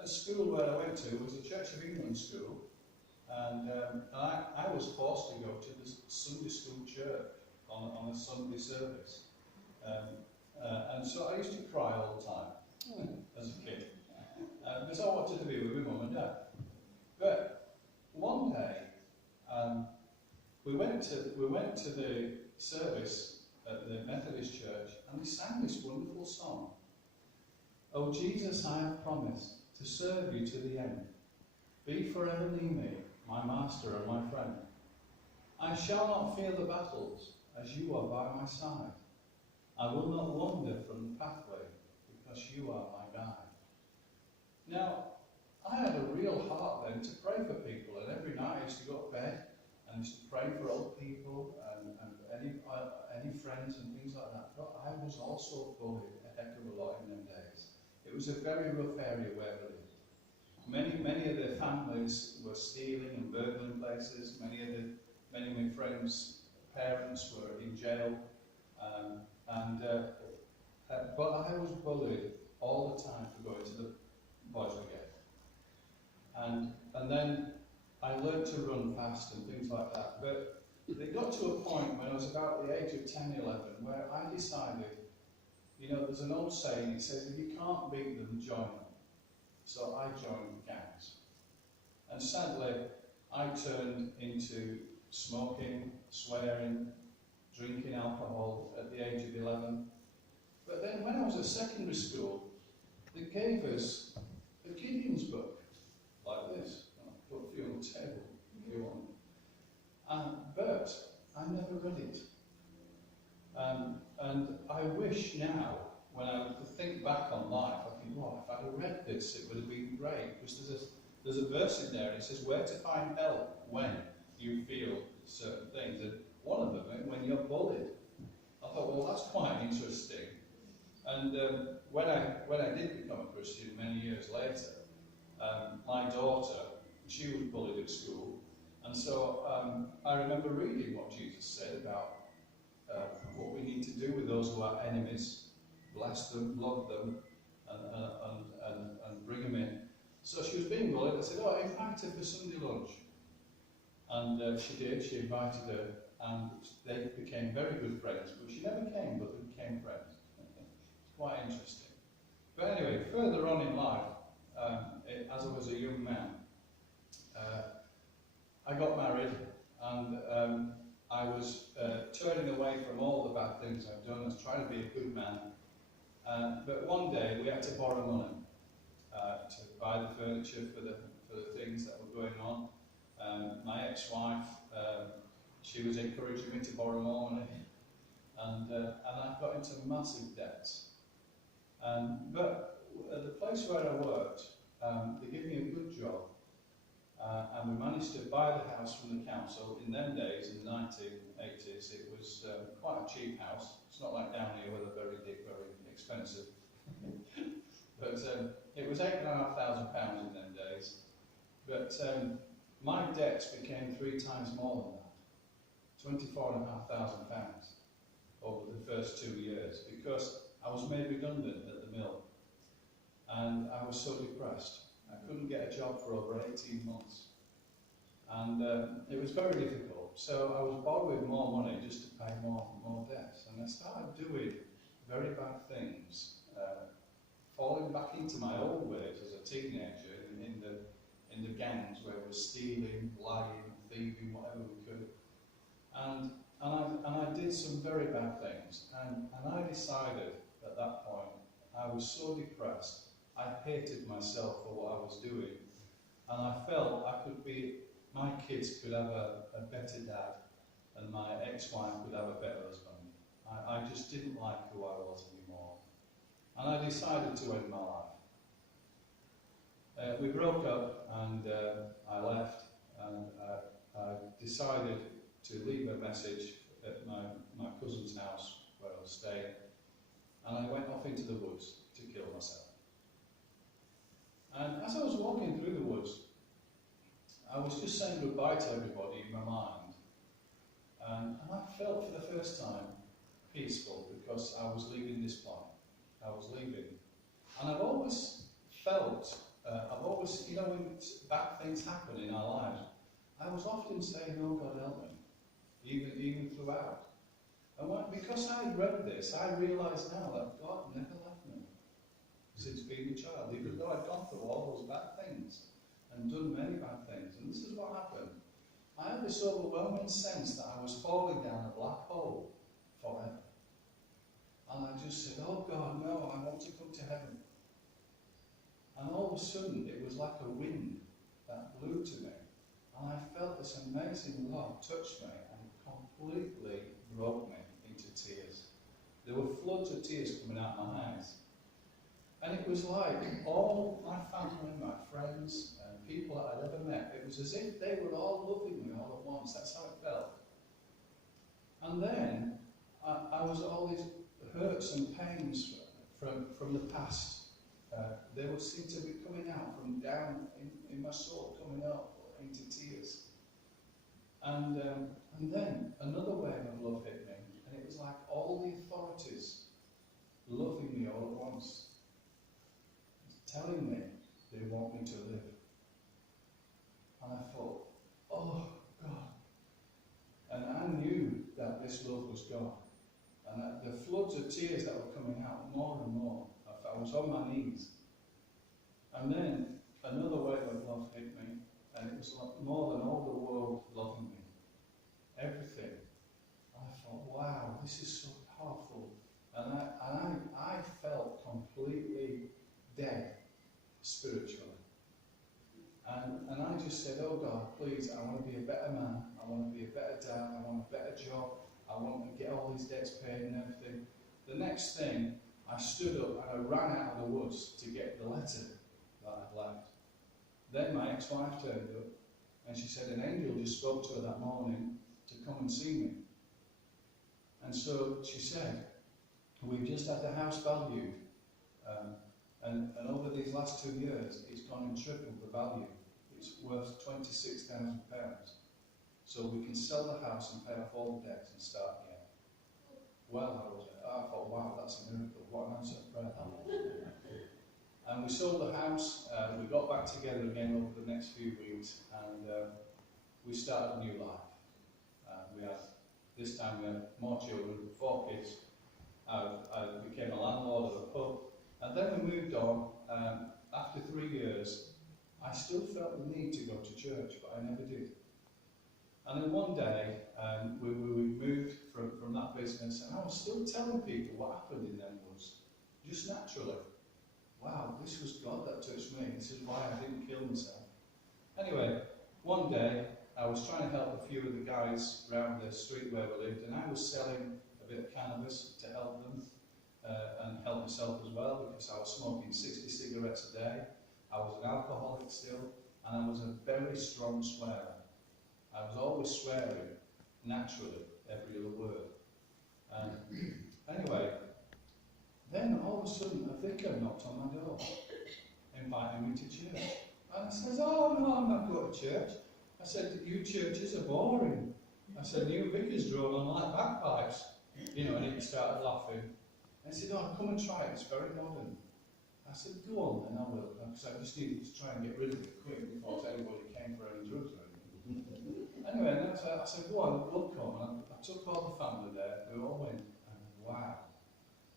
at the school where I went to was a Church of England school, and I was forced to go to the Sunday school church on a Sunday service. And so I used to cry all the time as a kid, because I wanted to be with my mum and dad. But one day, we went to the service at the Methodist church, and they sang this wonderful song. "Oh Jesus, I have promised to serve you to the end. Be forever near me, my master and my friend. I shall not fear the battles, as you are by my side. I will not wander from the pathway, because you are my guide." Now, I had a real heart then to pray for people, and every night I used to go to bed and I used to pray for old people and any friends and things like that. But I was also bullied a heck of a lot in them days. It was a very rough area where we lived. Many of the families were stealing and burgling places. Many of my friends' parents were in jail, but I was bullied all the time for going to the Boys Brigade. And then I learned to run fast and things like that. But it got to a point when I was about the age of 10, 11, where I decided, there's an old saying, it says, if you can't beat them, join them. So I joined gangs. And sadly, I turned into smoking, swearing, drinking alcohol at the age of 11. But then when I was at secondary school, they gave us a Gideon's book, like this. I'll put a few on the table if you want. But I never read it. And I wish now, when I think back on life, I think, well, if I'd have read this, it would have been great. Because there's a verse in there, and it says, where to find help when you feel certain things. And one of them, when you're bullied. I thought, well, that's quite interesting. And when I did become a Christian many years later, my daughter, she was bullied at school. And so I remember reading what Jesus said about what we need to do with those who are enemies, bless them, love them, and bring them in. So she was being bullied. I said, oh, invite her for Sunday lunch. And she did. She invited her, and they became very good friends. But she never came, but they became friends. It's quite interesting. But anyway, further on in life, as I was a young man, I got married, and I was turning away from all the bad things I've done. I was trying to be a good man. But one day we had to borrow money to buy the furniture for the things that were going on. My ex-wife, she was encouraging me to borrow more money, and I got into massive debts. But at the place where I worked, they gave me a good job. And we managed to buy the house from the council. In them days, in the 1980s, it was quite a cheap house. It's not like down here where they're very expensive. But it was £8,500 in them days. But my debts became 3 times more than that, £24,500 over the first 2 years, because I was made redundant at the mill, and I was so depressed. I couldn't get a job for over 18 months. And it was very difficult. So I was borrowing more money just to pay more debts. And I started doing very bad things, falling back into my old ways as a teenager in the gangs where we were stealing, lying, thieving, whatever we could. And I did some very bad things. And I decided at that point, I was so depressed, I hated myself for what I was doing, and I felt my kids could have a better dad, and my ex-wife could have a better husband. I just didn't like who I was anymore, and I decided to end my life. We broke up, and I left, and I decided to leave a message at my cousin's house where I was staying, and I went off into the woods to kill myself. And as I was walking through the woods, I was just saying goodbye to everybody in my mind. And I felt for the first time peaceful, because I was leaving this point. I was leaving. And I've always felt a bad things happen in our lives, I was often saying, "Oh God, help me," even throughout. And because I read this, I realised now that God never left me since being a child, even though I'd gone through all those bad things and done many bad things. And this is what happened. I had this overwhelming sense that I was falling down a black hole forever. And I just said, "Oh God, no, I want to come to heaven." And all of a sudden, it was like a wind that blew to me. And I felt this amazing love touch me and completely broke me into tears. There were floods of tears coming out of my eyes. And it was like all my family, my friends, and people that I'd ever met, it was as if they were all loving me all at once. That's how it felt. And then I was all these hurts and pains from the past. They would seem to be coming out from down in my soul, coming up into tears. And then another wave of love hit me, and it was like all the authorities loving me all at once, telling me they want me to live. And I thought, "Oh God." And I knew that this love was God. And that the floods of tears that were coming out more and more, I was on my knees. And then another wave of love hit me, and it was like more than all the world loving me. Everything. And I thought, wow, this is so powerful. And I felt completely dead spiritually. And I just said, "Oh God, please, I want to be a better man. I want to be a better dad. I want a better job. I want to get all these debts paid and everything." The next thing, I stood up and I ran out of the woods to get the letter that I'd left. Then my ex-wife turned up, and she said an angel just spoke to her that morning to come and see me. And so she said, "We've just had the house valued, and over these last 2 years, it's gone and tripled the value. It's worth £26,000. So we can sell the house and pay off all the debts and start again." Well, I thought, wow, that's a miracle. What an answer to prayer that was. And we sold the house. We got back together again over the next few weeks, and we started a new life. This time we had more children, 4 kids. I became a landlord of a pub, and then we moved on. After 3 years, I still felt the need to go to church, but I never did. And then one day, we moved from that business, and I was still telling people what happened in them woods, just naturally. Wow, this was God that touched me. This is why I didn't kill myself. Anyway, one day, I was trying to help a few of the guys around the street where we lived, and I was selling a bit of cannabis to help them, and help myself as well, because I was smoking 60 cigarettes a day. I was an alcoholic still, and I was a very strong swearer. I was always swearing, naturally, every other word. Anyway, then all of a sudden a vicar knocked on my door, inviting me to church. And I says, "Oh no, I'm not going to church." I said, "You churches are boring." I said, "New vicars drone on like bagpipes." And he started laughing. And he said, "Oh, come and try it, it's very modern." I said, "Go on then, I will," because I just needed to try and get rid of it quick before anybody came for any drugs or anything. Anyway, then I said, "Go on, we'll come." And I took all the family there, we all went, and wow,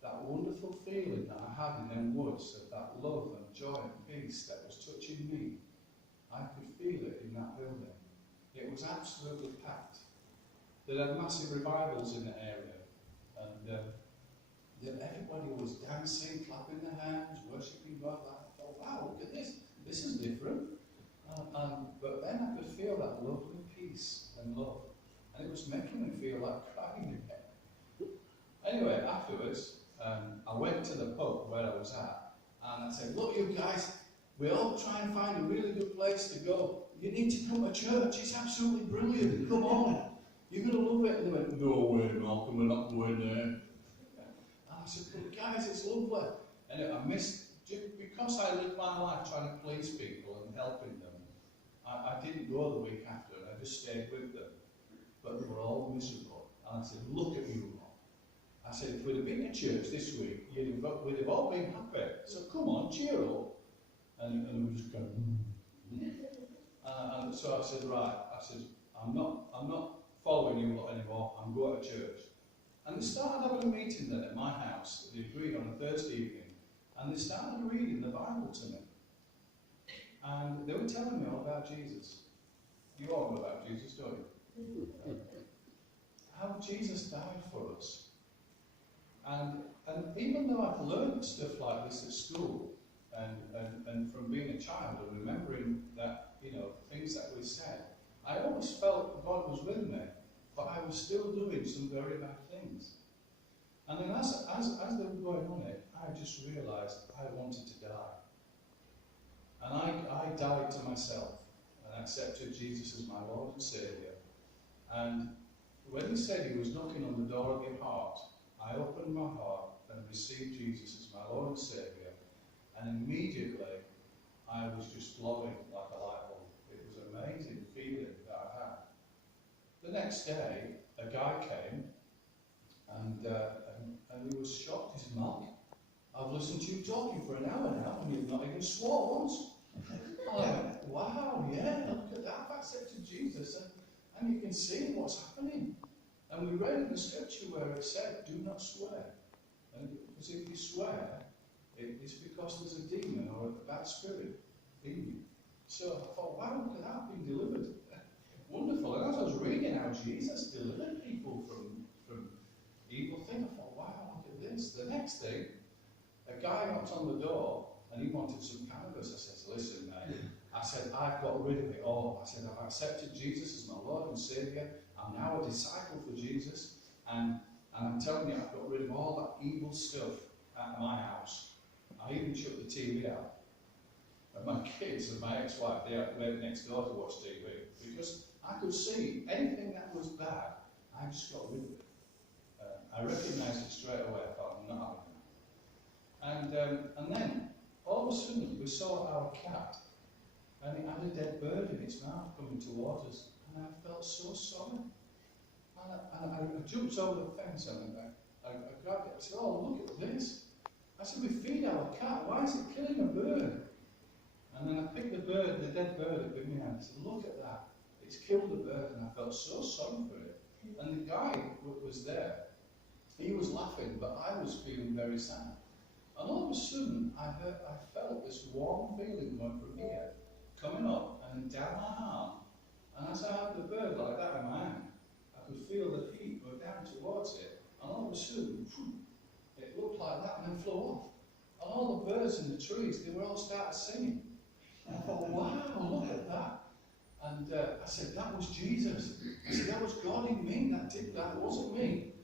that wonderful feeling that I had in them woods of that love and joy and peace that was touching me, I could feel it in that building. It was absolutely packed. They had massive revivals in the area, and everybody was dancing, clapping their hands, worshipping God. I thought, wow, look at this. This is different. But then I could feel that lovely peace and love. And it was making me feel like crying again. Anyway, afterwards, I went to the pub where I was at, and I said, "Look, you guys, we all try and find a really good place to go. You need to come to church. It's absolutely brilliant. Come on. You're going to love it." And they went, "No way, Malcolm, we're not going there." And I said, "But guys, it's lovely." And I missed, because I lived my life trying to please people and helping them, I didn't go the week after, and I just stayed with them. But they were all miserable. And I said, "Look at you lot." I said, "If we'd have been to church this week, we'd have all been happy. So come on, cheer up." And we just go, And so I said, right, I said, I'm not following you lot anymore, I'm going to church. And they started having a meeting then at my house. They agreed on a Thursday evening, and they started reading the Bible to me. And they were telling me all about Jesus. You all know about Jesus, don't you? How Jesus died for us. And even though I've learned stuff like this at school, and from being a child and remembering that, you know, things that we said, I always felt God was with me, but I was still doing some very bad things. And then as they were going on it, I just realised I wanted to die. And I died to myself and accepted Jesus as my Lord and Saviour. And when he said he was knocking on the door of your heart, I opened my heart and received Jesus as my Lord and Saviour. And immediately, I was just glowing like a light bulb. It was an amazing feeling that I had. The next day, a guy came, and he was shocked. He said, "Mark, I've listened to you talking for an hour now, and you've not even swore once." I went, "Wow, yeah, look at that. I've accepted Jesus, and you can see what's happening." And we read in the scripture where it said, "Do not swear." And because if you swear, it's because there's a demon or a bad spirit in you. So I thought, wow, look at that, being delivered. Wonderful. And as I was reading how Jesus delivered people from evil things, I thought, wow, look at this. The next thing, a guy knocked on the door and he wanted some cannabis. I said, "Listen, mate," I said, "I've got rid of it all." I said, "I've accepted Jesus as my Lord and Saviour. I'm now a disciple for Jesus. And I'm telling you, I've got rid of all that evil stuff at my house. I even shut the TV out. And my kids and my ex-wife, they went next door to watch TV. Because I could see anything that was bad, I just got rid of it. I recognised it straight away. I thought, I'm not having that. And then, all of a sudden, we saw our cat, and it had a dead bird in its mouth coming towards us. And I felt so sorry. And I jumped over the fence and I grabbed it. I said, "Oh, look at this." I said, "We feed our cat. Why is it killing a bird?" And then I picked the bird, the dead bird up in my hand. I said, "Look at that. It's killed a bird." And I felt so sorry for it. And the guy was there. He was laughing, but I was feeling very sad. And all of a sudden, I felt this warm feeling going from here, coming up and down my arm. And as I had the bird like that in my hand, I could feel the heat go down towards it. And all of a sudden, it looked like that and then flew off. And all the birds in the trees, they were all started singing. And I thought, wow, look at that. And I said, "That was Jesus." I said, "That was God in me that did that. It wasn't me."